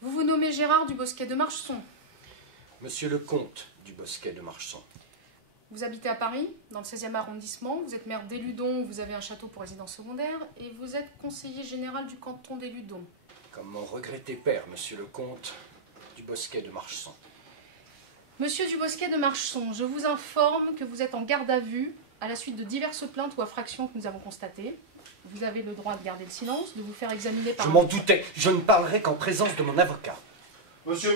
Vous vous nommez Gérard Dubosquet de Marchesson. Monsieur le comte Dubosquet de Marchesson. Vous habitez à Paris, dans le 16e arrondissement. Vous êtes maire d'Éludon, où vous avez un château pour résidence secondaire. Et vous êtes conseiller général du canton d'Éludon. Comme mon regretté père, monsieur le comte Dubosquet de Marchesson. Monsieur Dubosquet de Marchesson, je vous informe que vous êtes en garde à vue à la suite de diverses plaintes ou infractions que nous avons constatées. Vous avez le droit de garder le silence, de vous faire examiner par... Je m'en doutais, je ne parlerai qu'en présence de mon avocat. Monsieur,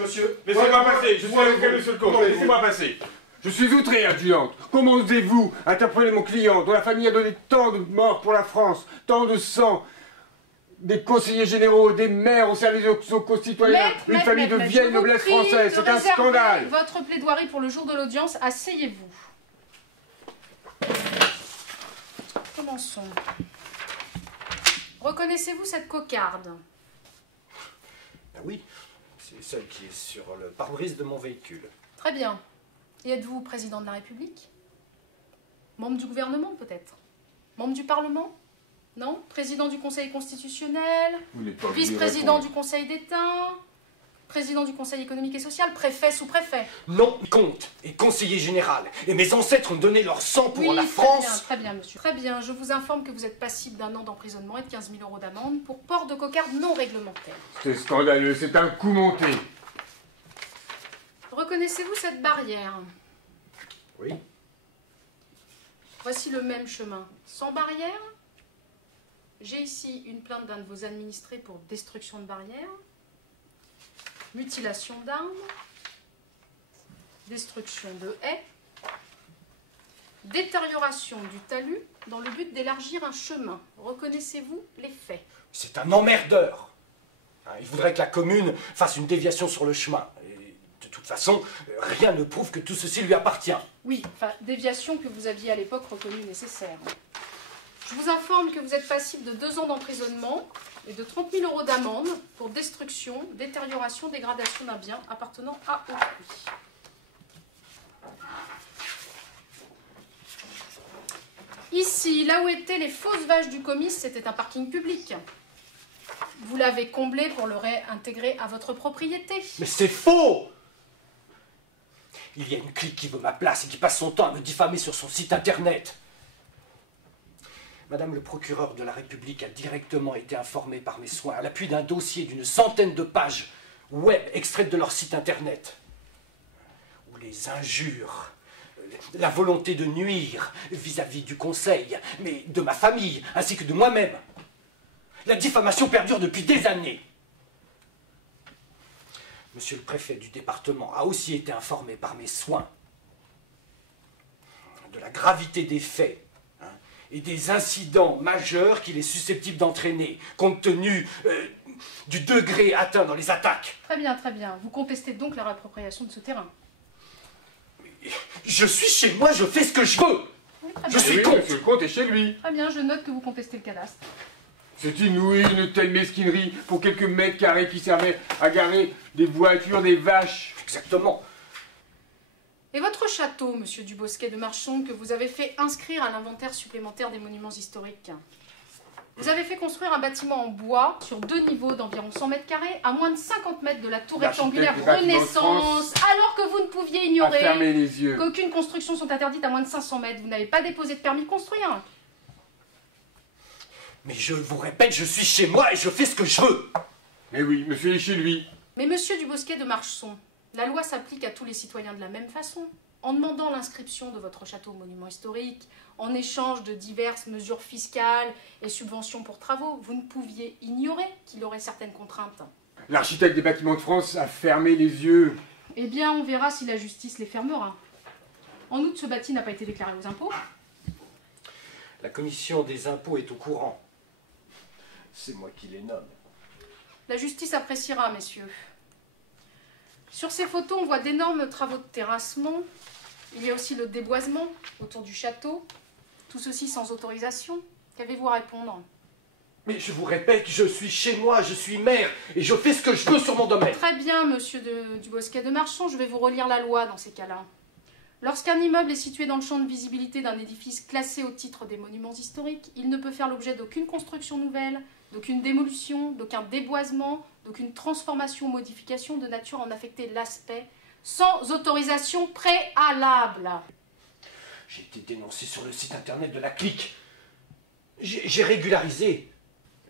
laissez-moi passer, je suis avocat, monsieur le comte, laissez-moi passer. Je suis outré, adjudante. Comment osez-vous interpeller mon client, dont la famille a donné tant de morts pour la France, tant de sang, des conseillers généraux, des maires au service de nos concitoyens, une famille de vieille noblesse française, c'est un scandale. Votre plaidoirie pour le jour de l'audience, asseyez-vous. Commençons. Reconnaissez-vous cette cocarde? Ben oui, c'est celle qui est sur le pare-brise de mon véhicule. Très bien. Et êtes-vous président de la République? Membre du gouvernement, peut-être? Membre du Parlement? Non? Président du Conseil constitutionnel? Vice-président du Conseil d'État? Président du Conseil économique et social? Préfet, sous-préfet? Non, comte et conseiller général. Et mes ancêtres ont donné leur sang pour la France. Très bien, monsieur. Très bien, je vous informe que vous êtes passible d'1 an d'emprisonnement et de 15 000 € d'amende pour port de cocarde non réglementaire. C'est scandaleux, c'est un coup monté. Reconnaissez-vous cette barrière? Oui. Voici le même chemin. Sans barrière. J'ai ici une plainte d'un de vos administrés pour destruction de barrière, mutilation d'armes, destruction de haies, détérioration du talus dans le but d'élargir un chemin. Reconnaissez-vous les faits? C'est un emmerdeur. Il voudrait que la commune fasse une déviation sur le chemin. Et de toute façon, rien ne prouve que tout ceci lui appartient. Oui, enfin, déviation que vous aviez à l'époque reconnue nécessaire. Je vous informe que vous êtes passible de 2 ans d'emprisonnement et de 30 000 € d'amende pour destruction, détérioration, dégradation d'un bien appartenant à autrui. Ici, là où étaient les fausses vaches du comice, c'était un parking public. Vous l'avez comblé pour le réintégrer à votre propriété. Mais c'est faux! Il y a une clique qui veut ma place et qui passe son temps à me diffamer sur son site internet. Madame le procureur de la République a directement été informée par mes soins à l'appui d'un dossier d'une centaine de pages web extraites de leur site internet, où les injures, la volonté de nuire vis-à-vis du conseil, mais de ma famille ainsi que de moi-même. La diffamation perdure depuis des années. Monsieur le préfet du département a aussi été informé par mes soins de la gravité des faits et des incidents majeurs qu'il est susceptible d'entraîner, compte tenu du degré atteint dans les attaques. Très bien, très bien. Vous contestez donc la réappropriation de ce terrain? Je suis chez moi, je fais ce que je veux. Oui, très Je bien. suis Oui, comte. monsieur le comte est chez lui. Très bien, je note que vous contestez le cadastre. C'est inouï, une telle mesquinerie pour quelques mètres carrés qui servaient à garer des voitures, des vaches. Exactement. Et votre château, monsieur Dubosquet de Marchesson, que vous avez fait inscrire à l'inventaire supplémentaire des monuments historiques. Vous avez fait construire un bâtiment en bois sur 2 niveaux d'environ 100 mètres carrés, à moins de 50 mètres de la tour rectangulaire Renaissance, alors que vous ne pouviez ignorer fermer les yeux. qu'aucune construction sont interdites à moins de 500 mètres. Vous n'avez pas déposé de permis de construire. Mais je vous répète, je suis chez moi et je fais ce que je veux. Mais oui, monsieur est chez lui. Mais monsieur Dubosquet de Marchesson, la loi s'applique à tous les citoyens de la même façon. En demandant l'inscription de votre château au monument historique, en échange de diverses mesures fiscales et subventions pour travaux, vous ne pouviez ignorer qu'il aurait certaines contraintes. L'architecte des bâtiments de France a fermé les yeux. Eh bien, on verra si la justice les fermera. En outre, ce bâti n'a pas été déclaré aux impôts. La commission des impôts est au courant. C'est moi qui les nomme. La justice appréciera, messieurs. Sur ces photos, on voit d'énormes travaux de terrassement. Il y a aussi le déboisement autour du château. Tout ceci sans autorisation. Qu'avez-vous à répondre? Mais je vous répète, je suis chez moi, je suis maire, et je fais ce que je veux sur mon domaine. Très bien, monsieur Dubosquet de Marchesson, je vais vous relire la loi dans ces cas-là. Lorsqu'un immeuble est situé dans le champ de visibilité d'un édifice classé au titre des monuments historiques, il ne peut faire l'objet d'aucune construction nouvelle, d'aucune démolition, d'aucun déboisement, d'aucune transformation ou modification de nature à en affecter l'aspect, sans autorisation préalable. J'ai été dénoncé sur le site internet de la clique. J'ai régularisé.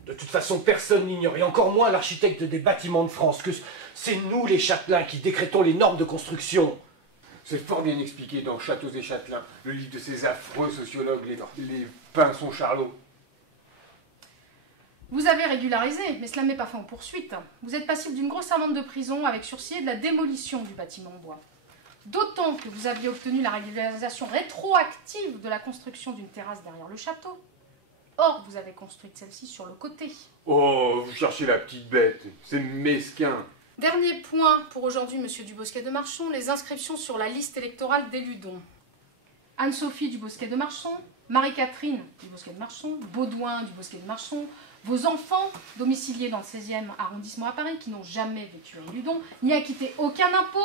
De toute façon, personne n'ignore, et encore moins l'architecte des bâtiments de France, que c'est nous les châtelains qui décrétons les normes de construction. C'est fort bien expliqué dans Châteaux et Châtelains, le livre de ces affreux sociologues, les Pinson Charlot. Vous avez régularisé, mais cela ne met pas fin aux poursuites. Vous êtes passible d'une grosse amende de prison avec sursis et de la démolition du bâtiment en bois. D'autant que vous aviez obtenu la régularisation rétroactive de la construction d'une terrasse derrière le château. Or, vous avez construit celle-ci sur le côté. Oh, vous cherchez la petite bête, c'est mesquin. Dernier point pour aujourd'hui, monsieur Dubosquet de Marchon, les inscriptions sur la liste électorale des Ludons. Anne-Sophie Dubosquet de Marchon, Marie-Catherine Dubosquet de Marchon, Baudouin Dubosquet de Marchon, vos enfants domiciliés dans le 16e arrondissement à Paris qui n'ont jamais vécu à Ludon, n'y acquitté aucun impôt,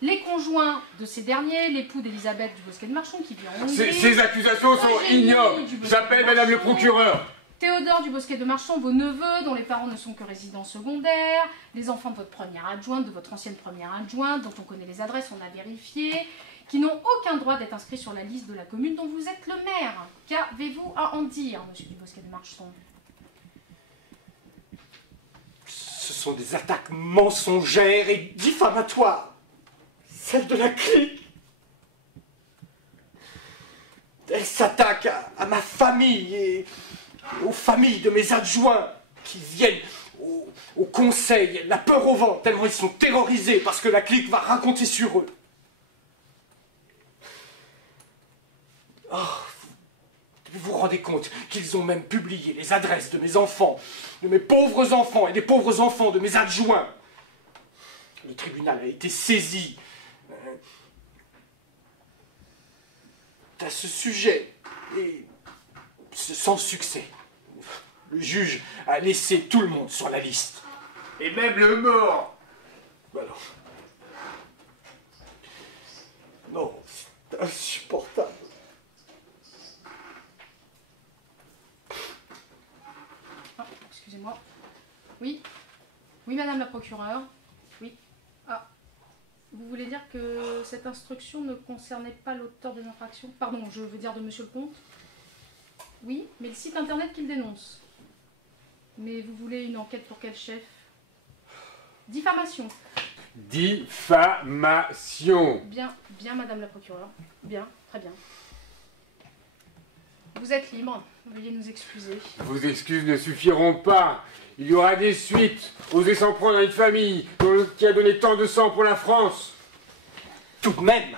les conjoints de ces derniers, l'époux d'Elisabeth Dubosquet de Marchon qui vit en Hongrie. Ces accusations sont ignobles. J'appelle madame le procureur. Théodore Dubosquet de Marchon, vos neveux, dont les parents ne sont que résidents secondaires, les enfants de votre première adjointe, de votre ancienne première adjointe, dont on connaît les adresses, on a vérifié, qui n'ont aucun droit d'être inscrits sur la liste de la commune dont vous êtes le maire. Qu'avez-vous à en dire, monsieur Dubosquet de Marchon? Ce sont des attaques mensongères et diffamatoires. Celle de la clique. Elle s'attaque à ma famille et aux familles de mes adjoints qui viennent au conseil, la peur au ventre, tellement ils sont terrorisés parce que la clique va raconter sur eux. Oh, vous vous rendez compte qu'ils ont même publié les adresses de mes enfants, de mes pauvres enfants et des pauvres enfants de mes adjoints. Le tribunal a été saisi à ce sujet et sans succès. Le juge a laissé tout le monde sur la liste. Et même le mort. Alors. Non, c'est insupportable. Ah, excusez-moi. Oui. Oui, madame la procureure. Oui. Ah. Vous voulez dire que cette instruction ne concernait pas l'auteur des infractions? Pardon, je veux dire de monsieur le comte. Oui, mais le site internet qu'il dénonce. Mais vous voulez une enquête pour quel chef? Diffamation. Diffamation. Bien, bien, madame la procureure. Bien, très bien. Vous êtes libre. Veuillez nous excuser. Vos excuses ne suffiront pas. Il y aura des suites. Osez s'en prendre à une famille qui a donné tant de sang pour la France. Tout de même,